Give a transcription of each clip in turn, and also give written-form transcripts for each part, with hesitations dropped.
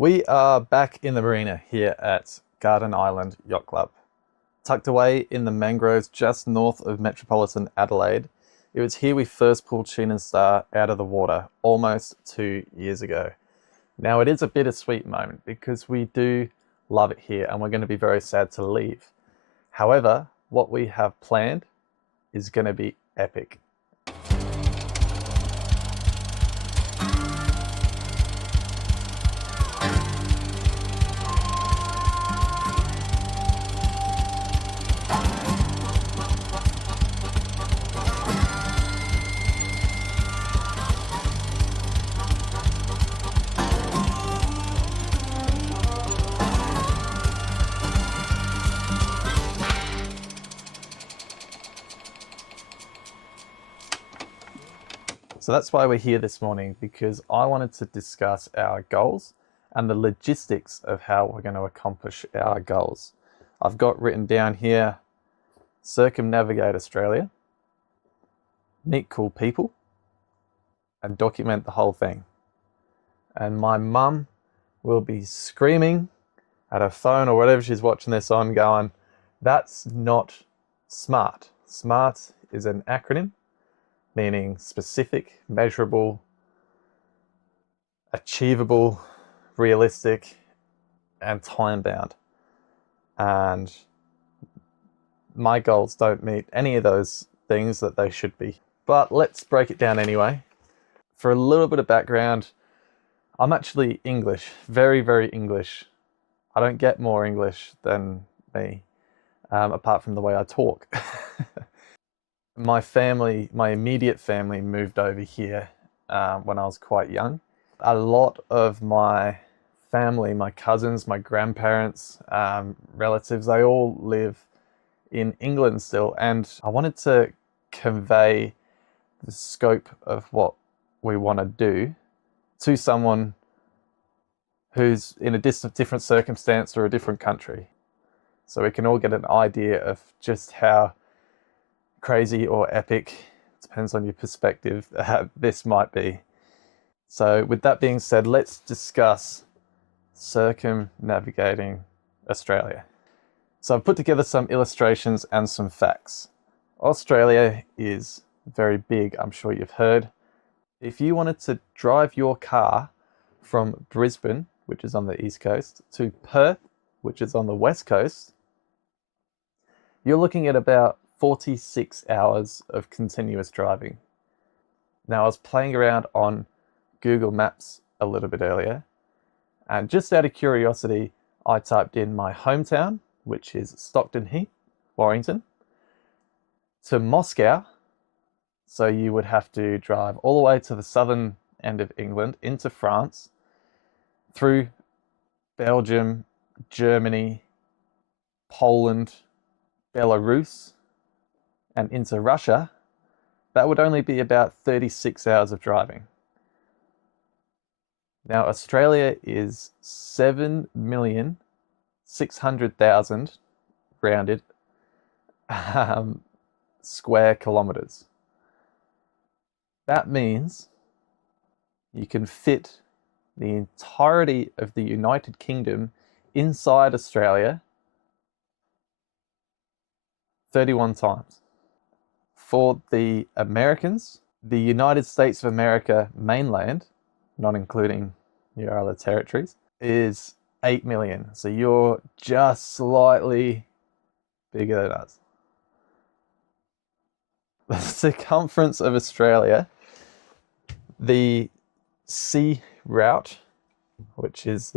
We are back in the marina here at Garden Island Yacht Club. Tucked away in the mangroves just north of metropolitan Adelaide, it was here we first pulled Sheenan Star out of the water almost 2 years ago. Now it is a bittersweet moment because we do love it here and we're going to be very sad to leave. However, what we have planned is going to be epic. So that's why we're here this morning, because I wanted to discuss our goals and the logistics of how we're going to accomplish our goals. I've got written down here, circumnavigate Australia, meet cool people, and document the whole thing. And my mum will be screaming at her phone or whatever she's watching this on going, that's not SMART. SMART is an acronym meaning specific, measurable, achievable, realistic, and time-bound. And my goals don't meet any of those things that they should be. But let's break it down anyway. For a little bit of background, I'm actually English, very, very English. I don't get more English than me, apart from the way I talk. My family, my immediate family moved over here when I was quite young. A lot of my family, my cousins, my grandparents, relatives, they all live in England still. And I wanted to convey the scope of what we want to do to someone who's in a different circumstance or a different country. So we can all get an idea of just how crazy or epic, depends on your perspective, this might be. So with that being said, let's discuss circumnavigating Australia. So I've put together some illustrations and some facts. Australia is very big, I'm sure you've heard. If you wanted to drive your car from Brisbane, which is on the east coast, to Perth, which is on the west coast, you're looking at about 46 hours of continuous driving. Now, I was playing around on Google Maps a little bit earlier, and just out of curiosity, I typed in my hometown, which is Stockton Heath, Warrington, to Moscow. So you would have to drive all the way to the southern end of England, into France, through Belgium, Germany, Poland, Belarus, and into Russia. That would only be about 36 hours of driving. Now, Australia is 7,600,000 rounded square kilometers. That means you can fit the entirety of the United Kingdom inside Australia 31 times. For the Americans, the United States of America mainland, not including your other territories, is 8 million. So you're just slightly bigger than us. The circumference of Australia, the sea route, which is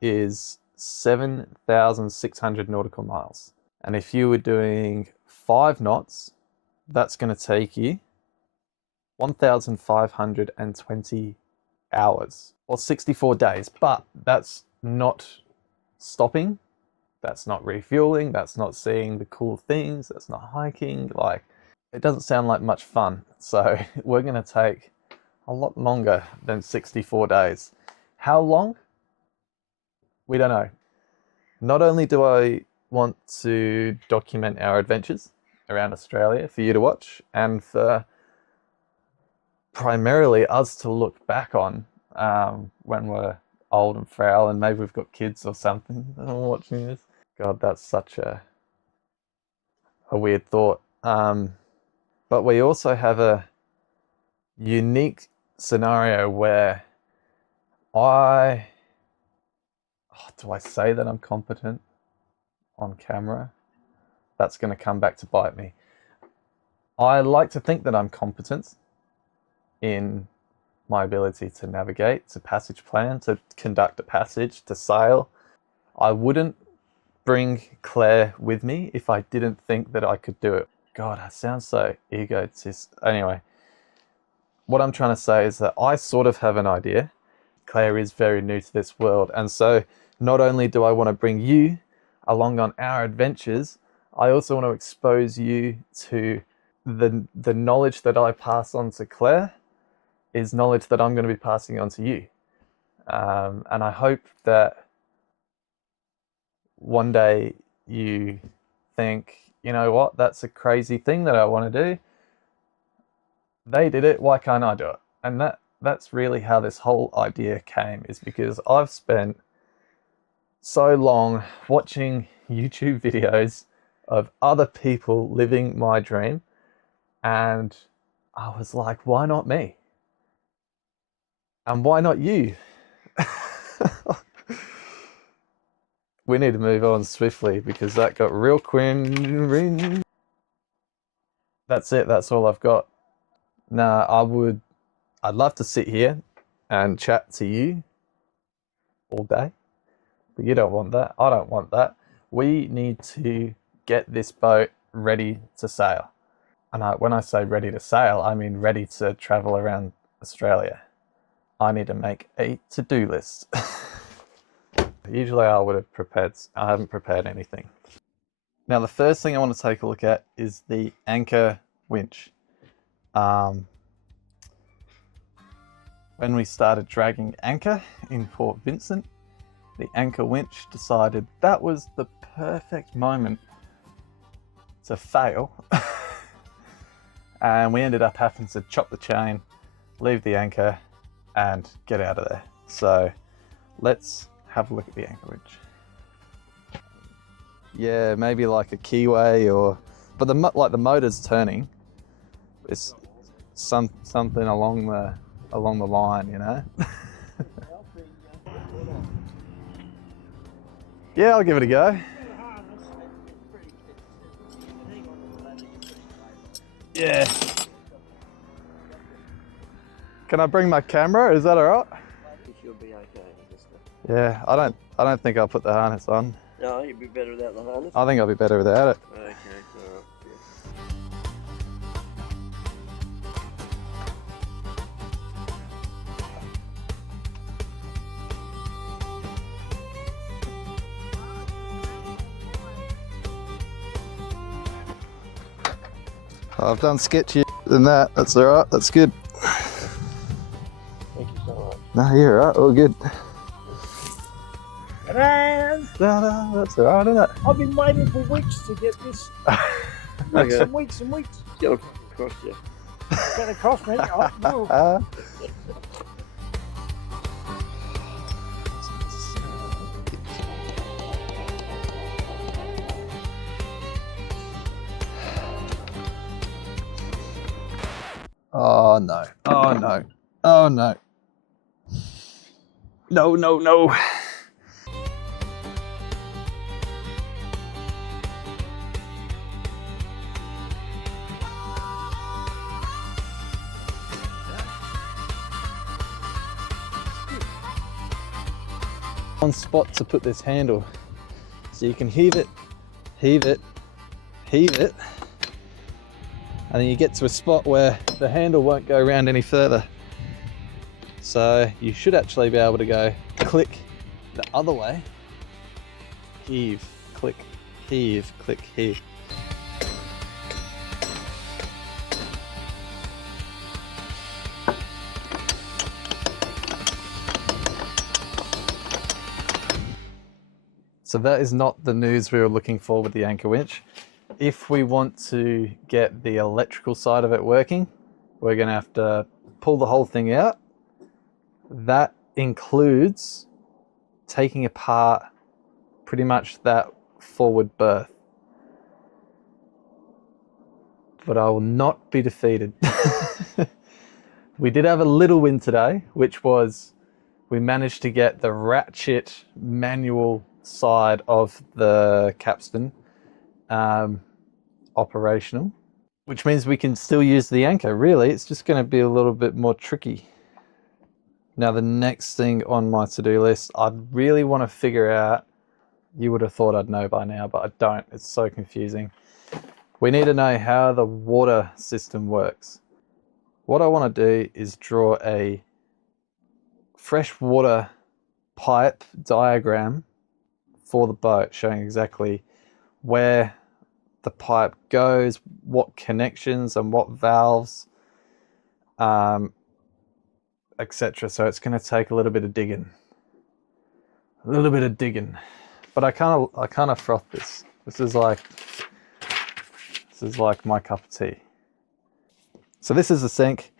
is 7,600 nautical miles. And if you were doing 5 knots, that's going to take you 1,520 hours or 64 days. But that's not stopping. That's not refueling. That's not seeing the cool things. That's not hiking. Like, it doesn't sound like much fun. So we're going to take a lot longer than 64 days. How long? We don't know. Not only do I want to document our adventures around Australia for you to watch, and for primarily us to look back on when we're old and frail, and maybe we've got kids or something that are watching this. God, that's such a weird thought. But we also have a unique scenario where do I say that I'm competent on camera? That's going to come back to bite me. I like to think that I'm competent in my ability to navigate, to passage plan, to conduct a passage, to sail. I wouldn't bring Claire with me if I didn't think that I could do it. God, I sound so egotist. Anyway, what I'm trying to say is that I sort of have an idea. Claire is very new to this world, and so not only do I want to bring you along on our adventures, I also want to expose you to the knowledge that I pass on to Claire is knowledge that I'm going to be passing on to you. And I hope that one day you think, you know what, that's a crazy thing that I want to do. They did it, why can't I do it? And that's really how this whole idea came, is because I've spent so long watching YouTube videos of other people living my dream, and I was like, why not me? And why not you? We need to move on swiftly because that got real ring. That's it, that's all I've got. Nah, I'd love to sit here and chat to you all day, but you don't want that. I don't want that. We need to get this boat ready to sail. And when I say ready to sail, I mean ready to travel around Australia. I need to make a to-do list. Usually I would have prepared, I haven't prepared anything. Now the first thing I want to take a look at is the anchor winch. When we started dragging anchor in Port Vincent, the anchor winch decided that was the perfect moment to fail. And we ended up having to chop the chain, leave the anchor, and get out of there. So let's have a look at the anchor winch. Yeah, maybe like a keyway but the motor's turning. It's something along the line, you know. Yeah, I'll give it a go. Yeah. Can I bring my camera? Is that all right? You should be okay. Yeah, I don't think I'll put the harness on. No, you'd be better without the harness. I think I'll be better without it. Okay, alright. I've done sketchier than that. That's all right. That's good. Thank you so much. No, you're all right. All good. And No, that's all right, isn't it? I've been waiting for weeks to get this. Okay. Some weeks and weeks. Get across you. Get across me. I will. Oh no. Oh no. Oh no. No, no, no. One spot to put this handle. So you can heave it, heave it, heave it, and then you get to a spot where the handle won't go around any further. So you should actually be able to go click the other way, heave, click, heave, click, heave. So that is not the news we were looking for with the anchor winch. If we want to get the electrical side of it working, we're going to have to pull the whole thing out. That includes taking apart pretty much that forward berth. But I will not be defeated. We did have a little win today, which was we managed to get the ratchet manual side of the capstan operational, which means we can still use the anchor. Really, it's just going to be a little bit more tricky. Now, the next thing on my to-do list, I really want to figure out, you would have thought I'd know by now, but I don't. It's so confusing. We need to know how the water system works. What I want to do is draw a freshwater pipe diagram for the boat, showing exactly where the pipe goes, what connections and what valves, etc. So it's going to take a little bit of digging, but I kind of froth this. This is like my cup of tea. So this is the sink.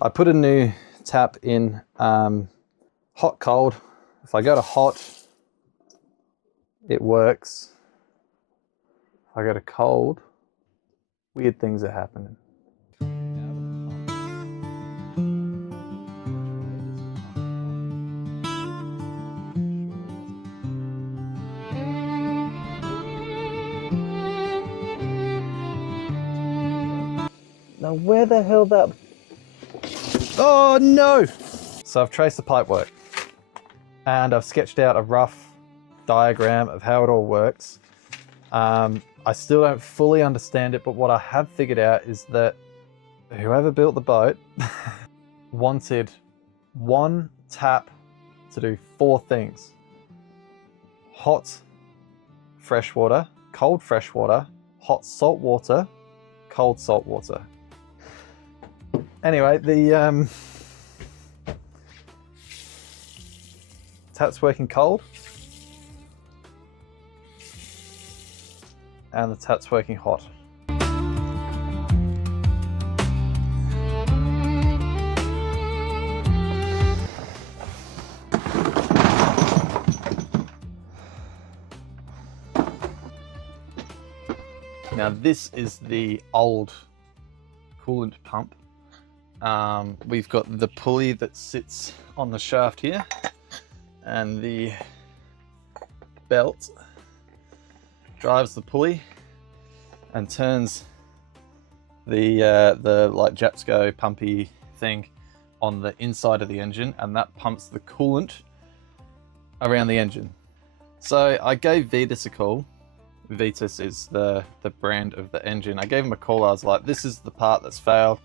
I put a new tap in, hot, cold. If I go to hot, it works. If I go to cold, weird things are happening. Now where the hell that... Oh no! So I've traced the pipework and I've sketched out a rough diagram of how it all works. I still don't fully understand it, but what I have figured out is that whoever built the boat wanted one tap to do 4 things: hot freshwater, cold freshwater, hot salt water, cold salt water. Anyway, the tap's working cold and the tap's working hot. Now this is the old coolant pump. We've got the pulley that sits on the shaft here and the belt drives the pulley and turns the like Japsco pumpy thing on the inside of the engine, and that pumps the coolant around the engine. So I gave Vetus a call. Vetus is the brand of the engine. I gave him a call. I was like, this is the part that's failed.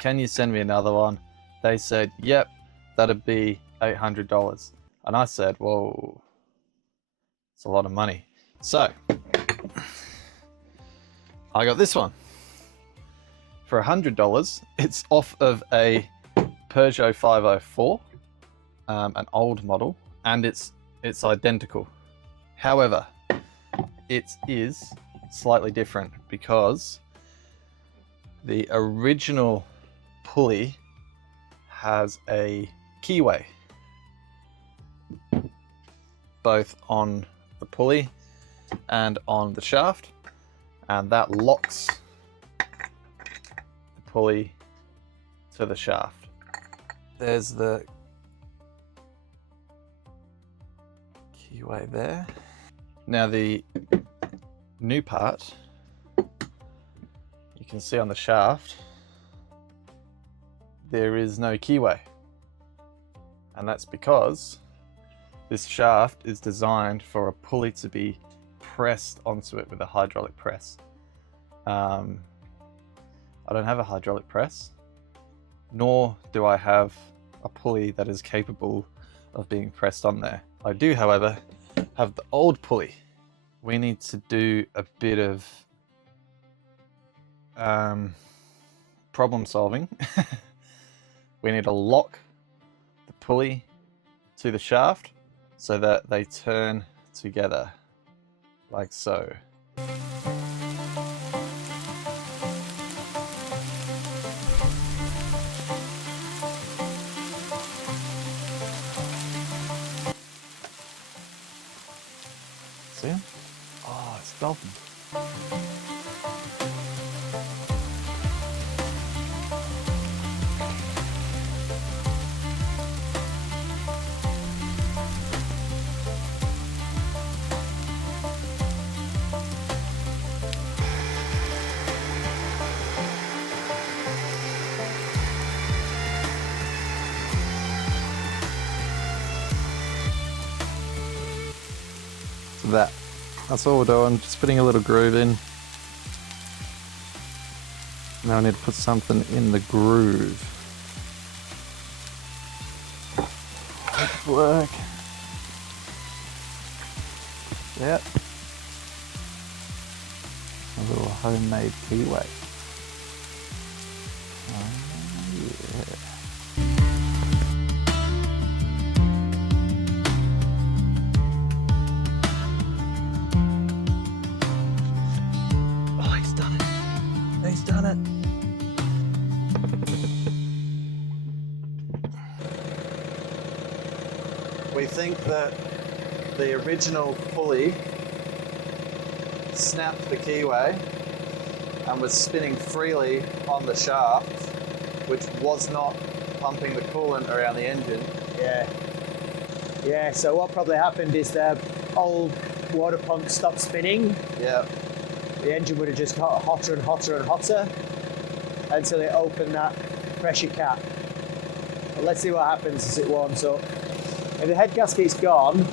Can you send me another one? They said, yep, that'd be $800. And I said, whoa, it's a lot of money. So I got this one for $100. It's off of a Peugeot 504, an old model, and it's identical. However, it is slightly different because the original pulley has a keyway both on the pulley and on the shaft, and that locks the pulley to the shaft. There's the keyway there. Now the new part, you can see on the shaft, there is no keyway. And that's because this shaft is designed for a pulley to be pressed onto it with a hydraulic press. I don't have a hydraulic press, nor do I have a pulley that is capable of being pressed on there. I do, however, have the old pulley. We need to do a bit of problem solving. We need to lock the pulley to the shaft so that they turn together like so. See him? Oh, it's a dolphin. That's all we're doing, just putting a little groove in. Now I need to put something in the groove. Let's work. Yep. A little homemade keyway. Oh, yeah. We think that the original pulley snapped the keyway and was spinning freely on the shaft, which was not pumping the coolant around the engine. Yeah, so what probably happened is the old water pump stopped spinning. Yeah. The engine would have just got hotter and hotter and hotter until it opened that pressure cap. But let's see what happens as it warms up. If the head gasket's gone,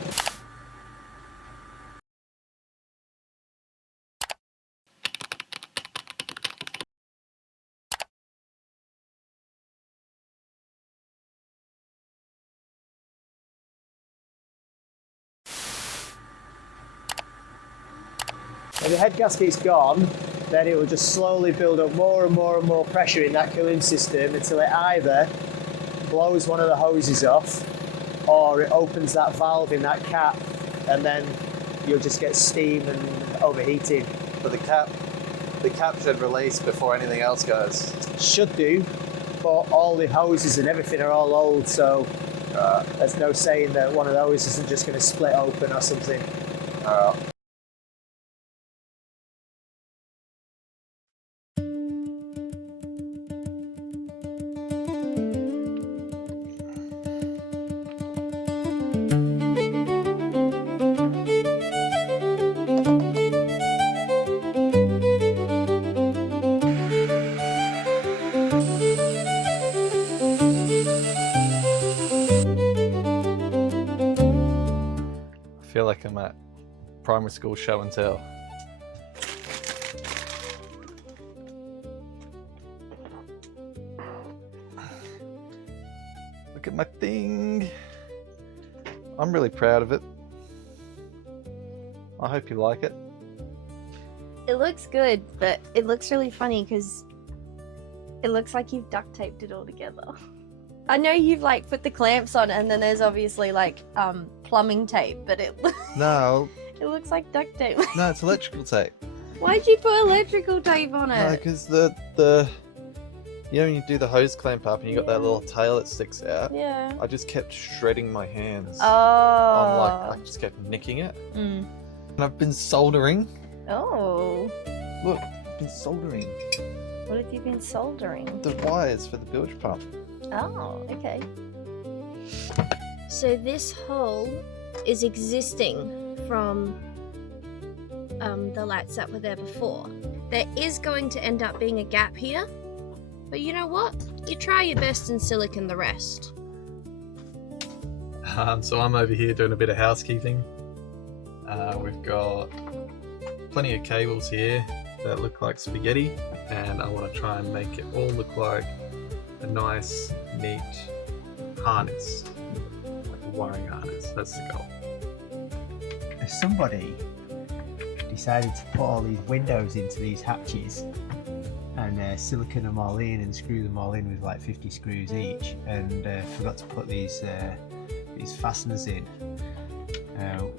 then it will just slowly build up more and more and more pressure in that cooling system until it either blows one of the hoses off or it opens that valve in that cap and then you'll just get steam and overheating. But the cap should release before anything else goes. Should do, but all the hoses and everything are all old, so there's no saying that one of those isn't just going to split open or something. I feel like I'm at primary school show and tell. Look at my thing. I'm really proud of it. I hope you like it. It looks good, but it looks really funny because it looks like you've duct taped it all together. I know you've like put the clamps on and then there's obviously like plumbing tape, but it No, it looks like duct tape. no, it's electrical tape. Why'd you put electrical tape on it? No, because the you know when you do the hose clamp up and you got that little tail that sticks out. Yeah. I just kept shredding my hands. Oh. I just kept nicking it. Mm. And I've been soldering. Oh. Look, I've been soldering What have you been soldering? the wires for the bilge pump. Oh, okay. So this hole is existing from the lights that were there before. There is going to end up being a gap here, but you know what? You try your best and silicon the rest. So I'm over here doing a bit of housekeeping. We've got plenty of cables here that look like spaghetti, and I want to try and make it all look like a nice, neat harness, like a wiring harness. That's the goal. If somebody decided to put all these windows into these hatches and silicon them all in and screw them all in with like 50 screws each, and forgot to put these fasteners in,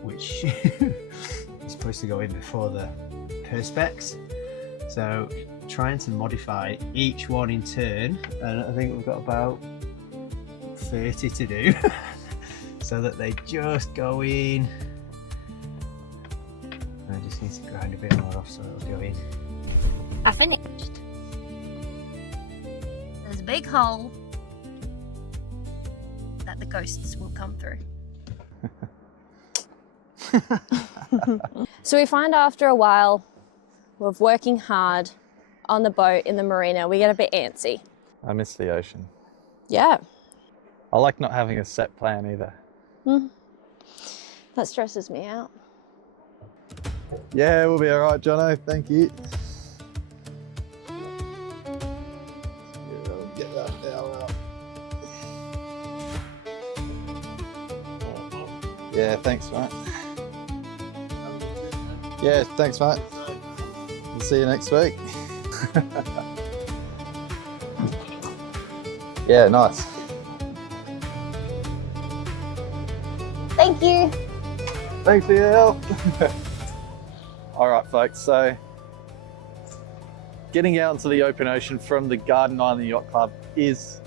which is supposed to go in before the perspex. So trying to modify each one in turn, and I think we've got about 30 to do so that they just go in and I just need to grind a bit more off so it'll go in. I finished. There's a big hole that the ghosts will come through. So we find after a while of working hard on the boat in the marina, we get a bit antsy. I miss the ocean. Yeah. I like not having a set plan either. That stresses me out. Yeah, we'll be all right, Jono. Thank you. Get that now. Yeah, thanks, mate. Yeah, thanks, mate. We'll see you next week. Yeah, nice. Thank you. Thanks for your help. All right, folks, so getting out into the open ocean from the Garden Island Yacht Club is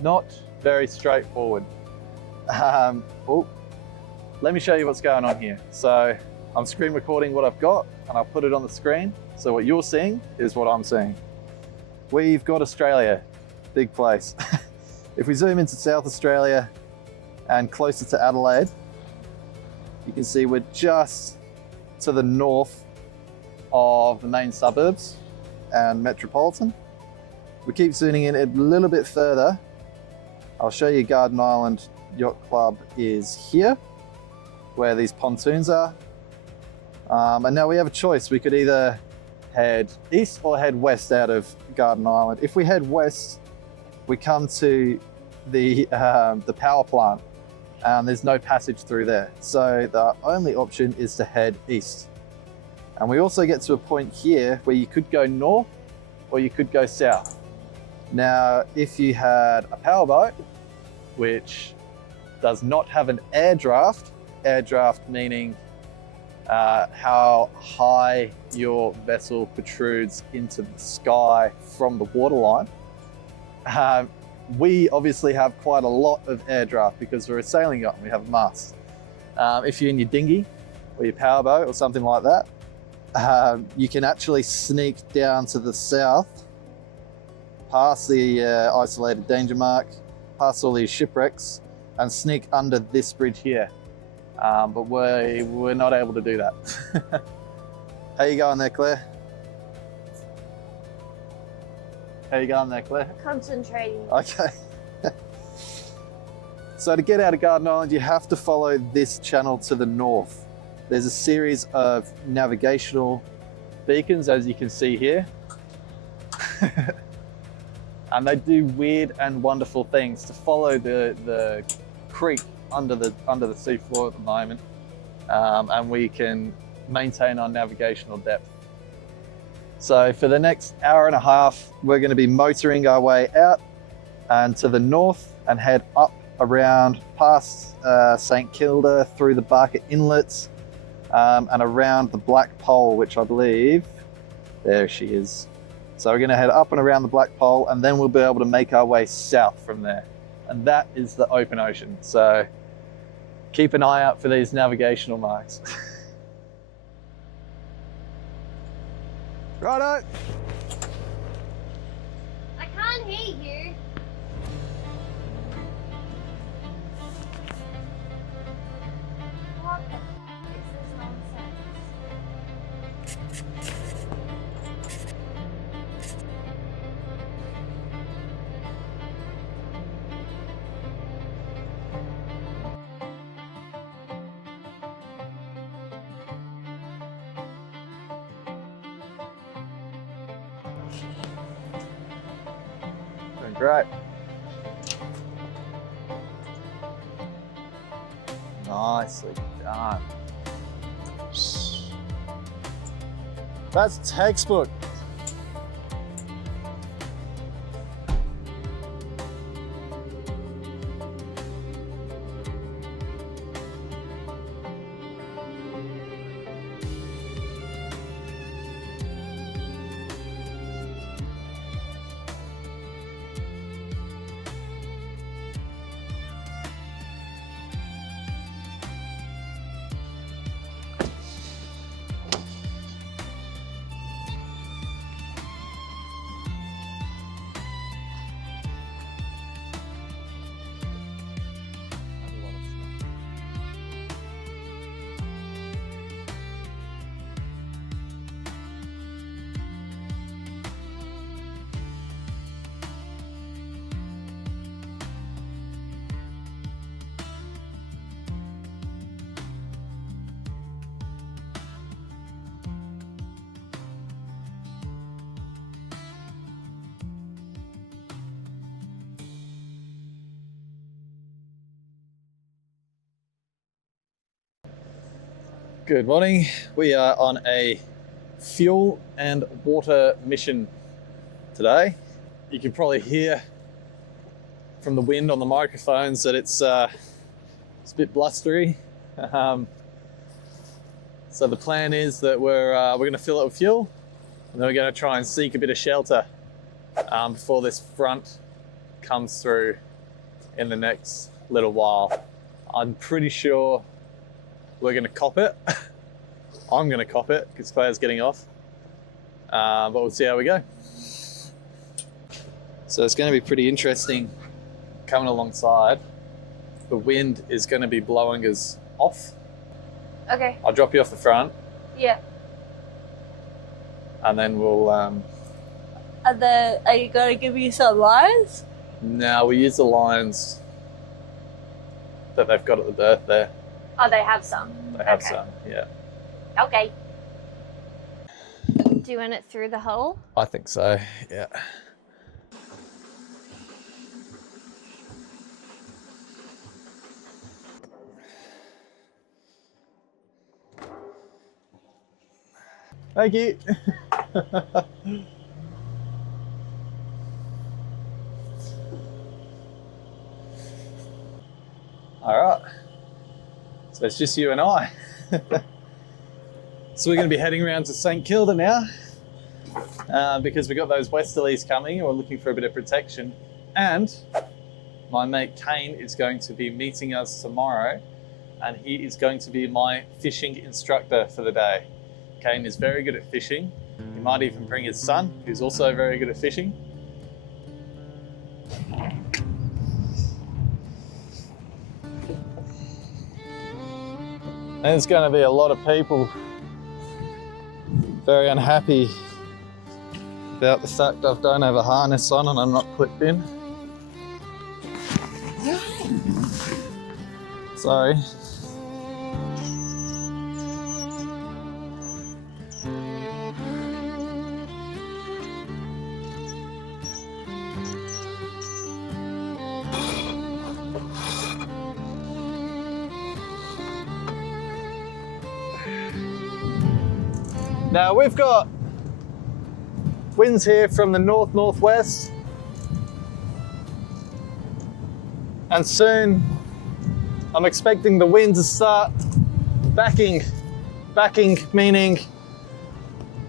not very straightforward. Let me show you what's going on here. So I'm screen recording what I've got and I'll put it on the screen. So what you're seeing is what I'm seeing. We've got Australia, big place. If we zoom into South Australia and closer to Adelaide, you can see we're just to the north of the main suburbs and metropolitan. We keep zooming in a little bit further. I'll show you Garden Island Yacht Club is here, where these pontoons are. And now we have a choice. We could either head east or head west out of Garden Island. If we head west, we come to the power plant and there's no passage through there. So the only option is to head east. And we also get to a point here where you could go north or you could go south. Now, if you had a powerboat, which does not have an air draft meaning how high your vessel protrudes into the sky from the waterline, we obviously have quite a lot of air draft because we're a sailing yacht and we have a mast. If you're in your dinghy or your powerboat or something like that, you can actually sneak down to the south, past the isolated danger mark, past all these shipwrecks, and sneak under this bridge here. But we're not able to do that. How you going there, Claire? How you going there, Claire? Concentrating. Okay. So to get out of Garden Island, you have to follow this channel to the north. There's a series of navigational beacons, as you can see here. And they do weird and wonderful things to follow the creek under the seafloor at the moment, and we can maintain our navigational depth. So for the next hour and a half, we're going to be motoring our way out and to the north and head up around past St Kilda, through the Barker Inlets, and around the Black Pole, which I believe, there she is. So we're going to head up and around the Black Pole, and then we'll be able to make our way south from there. And that is the open ocean. So keep an eye out for these navigational marks. Righto. I can't hear you. What the f is this nonsense? Doing great. Nicely done. That's textbook. Good morning. We are on a fuel and water mission today. You can probably hear from the wind on the microphones that it's a bit blustery. So the plan is that we're going to fill it with fuel, and then we're going to try and seek a bit of shelter before this front comes through in the next little while. I'm pretty sure we're going to cop it. I'm going to cop it because Claire's getting off, but we'll see how we go. So it's going to be pretty interesting coming alongside. The wind is going to be blowing us off. Okay. I'll drop you off the front. Yeah. And then we'll... And then, are you going to give me some lines? No, we use the lines that they've got at the berth there. Oh, they have some. They have some, yeah. Okay. Do you want it through the hole? I think so, yeah. Thank you. All right. So it's just you and I. So we're going to be heading around to St Kilda now because we've got those westerlies coming and we're looking for a bit of protection. And my mate Kane is going to be meeting us tomorrow, and he is going to be my fishing instructor for the day. Kane is very good at fishing. He might even bring his son, who's also very good at fishing. There's going to be a lot of people very unhappy about the fact I don't have a harness on and I'm not clipped in. Sorry. Now we've got winds here from the north-northwest, and soon I'm expecting the wind to start backing meaning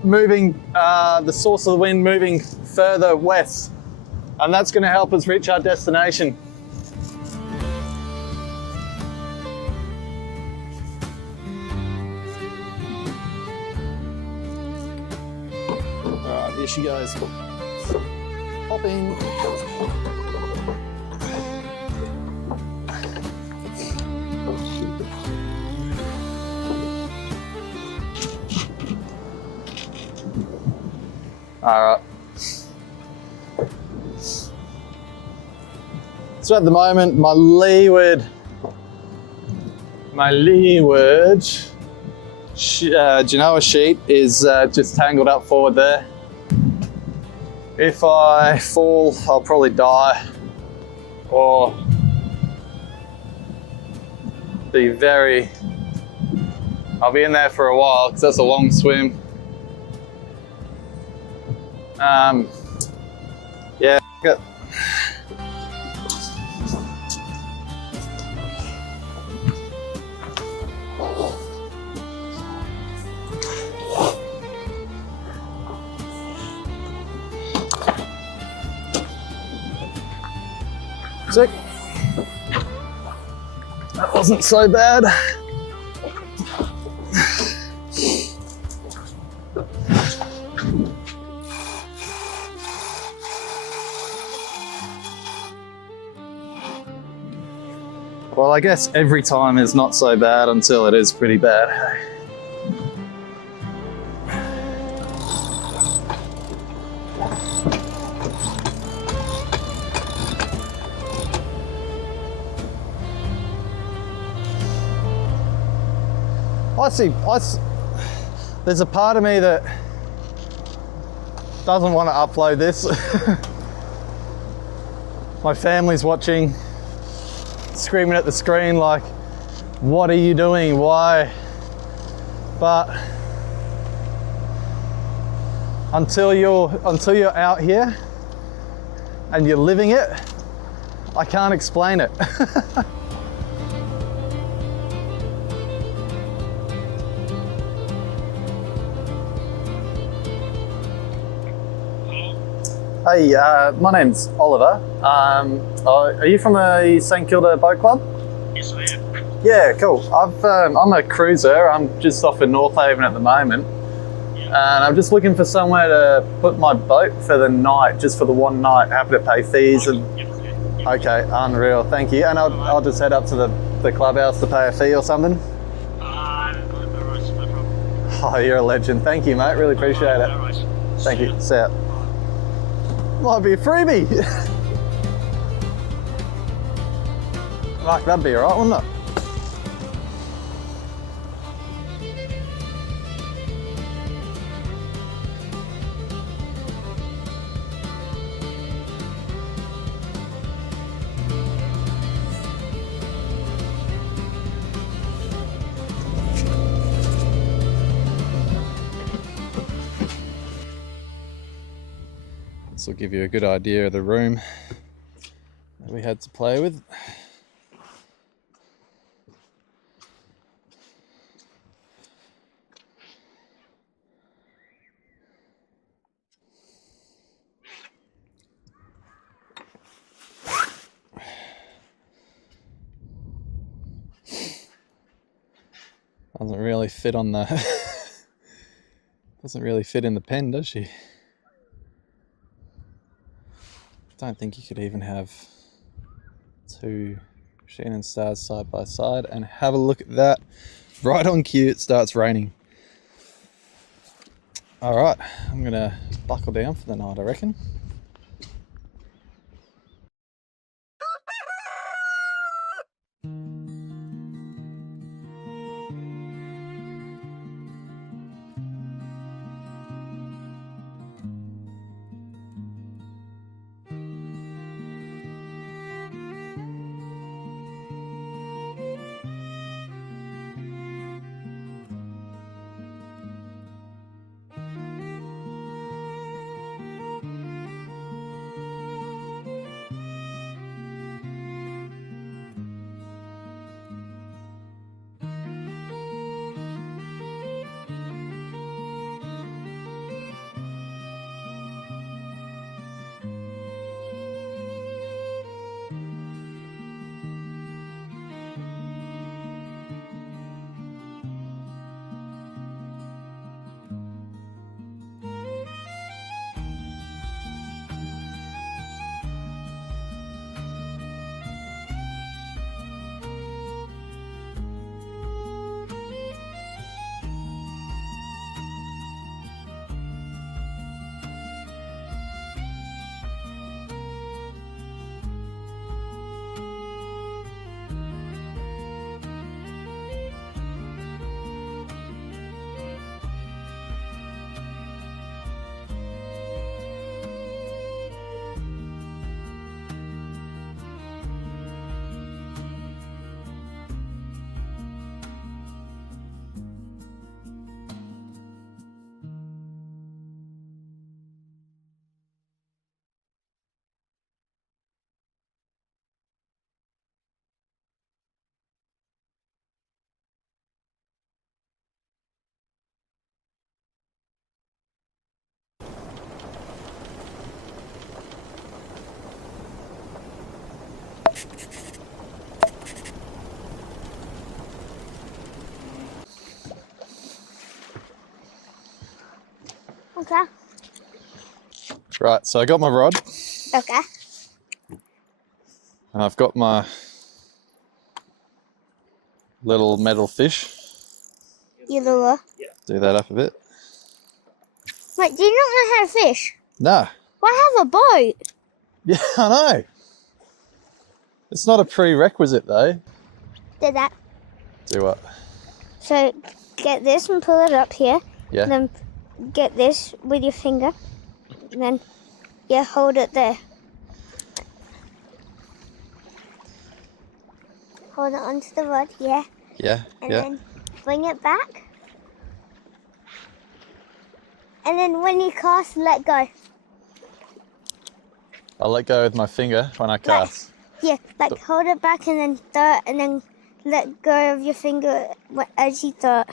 moving, the source of the wind moving further west, and that's going to help us reach our destination. Here she goes. Hopping. All right. So at the moment, my leeward Genoa sheet is just tangled up forward there. If I fall, I'll probably die, or I'll be in there for a while because that's a long swim. Yeah. Sick. That wasn't so bad. Well, I guess every time is not so bad until it is pretty bad. There's a part of me that doesn't want to upload this. My family's watching, screaming at the screen like, what are you doing? Why but until you're out here and you're living it, I can't explain it. Hey, my name's Oliver. Are you from the St Kilda Boat Club? Yes, I am. Yeah, cool. I'm a cruiser. I'm just off in North Haven at the moment. And I'm just looking for somewhere to put my boat for the night, just for the one night. Happy to pay fees and... Okay, unreal, thank you. And I'll just head up to the clubhouse to pay a fee or something? Oh, you're a legend. Thank you, mate. Really appreciate it. Thank you. See ya. Might be a freebie. Like, that'd be alright, wouldn't it? This will give you a good idea of the room that we had to play with. Doesn't really fit on the doesn't really fit in the pen, does she? Don't think you could even have two Sheenan Stars side by side. And have a look at that. Right on cue, it starts raining. All right, I'm gonna buckle down for the night, I reckon. Okay. Right, so I got my rod. Okay. And I've got my little metal fish. You lure. Do that up a bit. Wait, do you not know how to fish? No. Why have a boat? Yeah, I know. It's not a prerequisite though. Do that. Do what? So get this and pull it up here. Yeah. And then get this with your finger. And then, yeah, hold it there. Hold it onto the rod, yeah. Yeah, And yeah. then bring it back. And then when you cast, let go. I'll let go with my finger when I cast. Yeah, like hold it back and then throw it, and then let go of your finger as you throw it,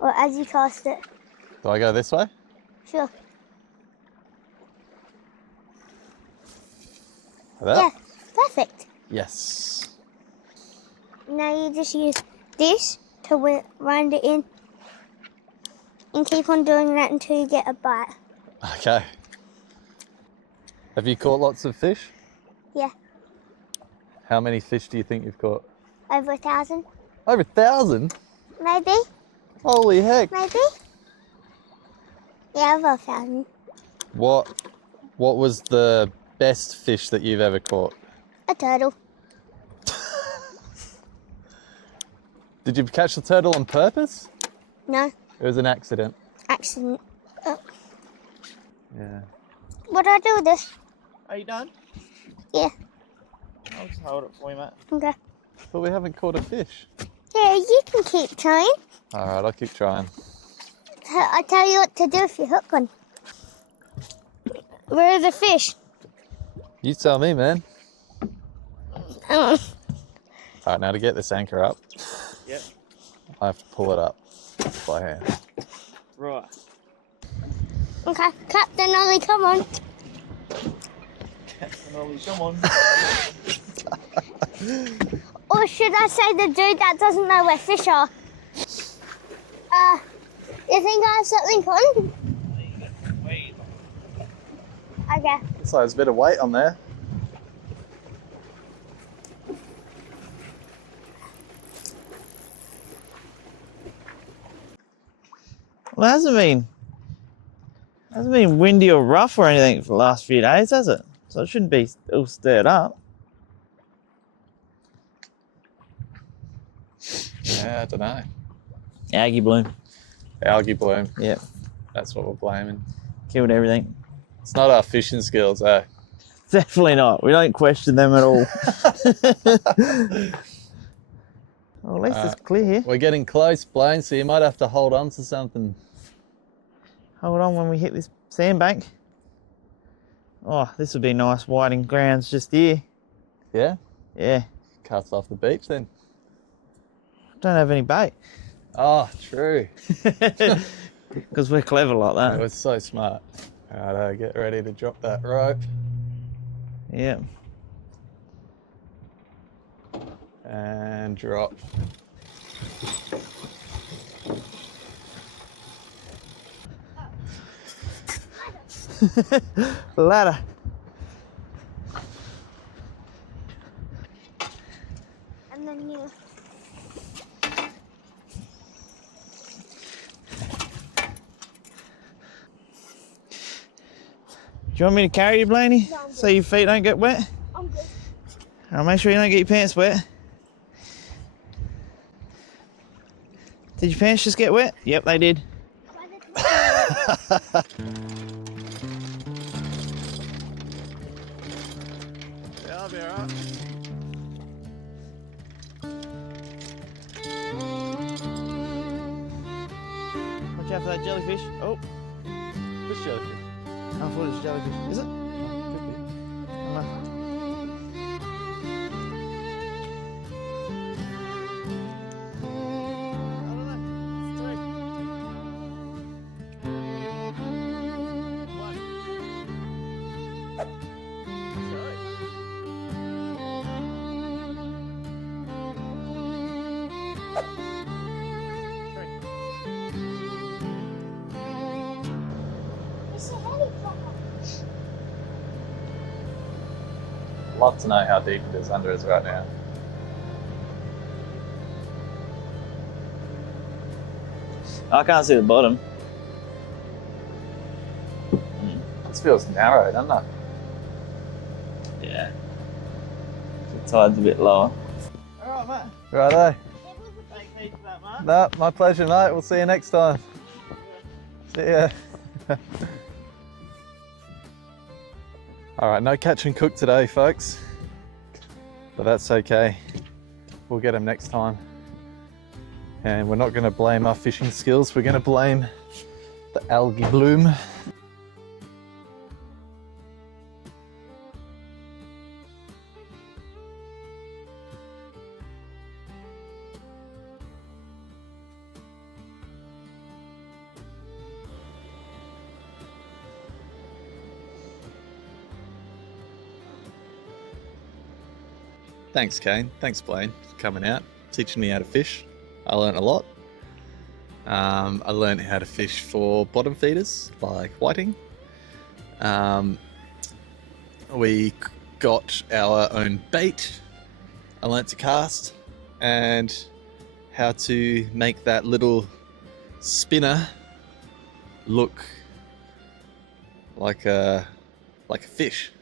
or as you cast it. Do I go this way? Sure. Like that? Yeah, perfect. Yes. Now you just use this to wind it in, and keep on doing that until you get a bite. Okay. Have you caught lots of fish? Yeah, How many fish do you think you've caught? over 1,000, Over 1,000? maybe, Holy heck. maybe. Yeah, over 1,000. What was the best fish that you've ever caught? A turtle. Did you catch the turtle on purpose? No, It was an accident. accident. Yeah. What do I do with this? Are you done? Yeah. I'll just hold it for you, mate. Okay. But we haven't caught a fish. Yeah, you can keep trying. All right, I'll keep trying. I'll tell you what to do if you hook one. Where are the fish? You tell me, man. Oh. All right, now to get this anchor up, Yep. I have to pull it up by hand. Right. Okay, Captain Ollie, come on. Captain Ollie, come on. Or should I say the dude that doesn't know where fish are? You think I have something on? Wait. Okay. Looks like there's a bit of weight on there. Well, it hasn't been windy or rough or anything for the last few days, has it? So it shouldn't be all stirred up. Yeah, I don't know. Algae bloom. Algae bloom. Yep. That's what we're blaming. Killed everything. It's not our fishing skills, eh? Definitely not. We don't question them at all. Well, at least it's clear here. We're getting close, Blaine, so you might have to hold on to something. Hold on when we hit this sandbank. Oh, this would be nice whiting grounds just here. Yeah? Yeah. Cast off the beach then. Don't have any bait. Oh, true. Because we're clever like That that. was so smart. Alright, get ready to drop that rope. Yeah. And drop. Ladder. And then you. Do you want me to carry you, Blaney? No, I'm So your feet don't get wet? I'm good. I'll make sure you don't get your pants wet. Did your pants just get wet? Yep, they did. Yeah, I'll be alright. Watch out for that jellyfish. Oh, Fish jellyfish. I thought it was jellyfish. Is it? Could be. Oh, no. It's a helicopter. Love to know how deep it is under us right now. I can't see the bottom. This feels narrow, doesn't it? Yeah. The tide's a bit lower. Alright, mate. Righto. Thanks heaps for that, Mark. No, my pleasure, mate. We'll see you next time. See ya. All right, no catch and cook today, folks. But that's okay. We'll get them next time. And we're not going to blame our fishing skills. We're going to blame the algae bloom. Thanks, Kane. Thanks, Blaine, for coming out, teaching me how to fish. I learned a lot. I learned how to fish for bottom feeders like whiting. We got our own bait. I learned to cast and how to make that little spinner look like a fish.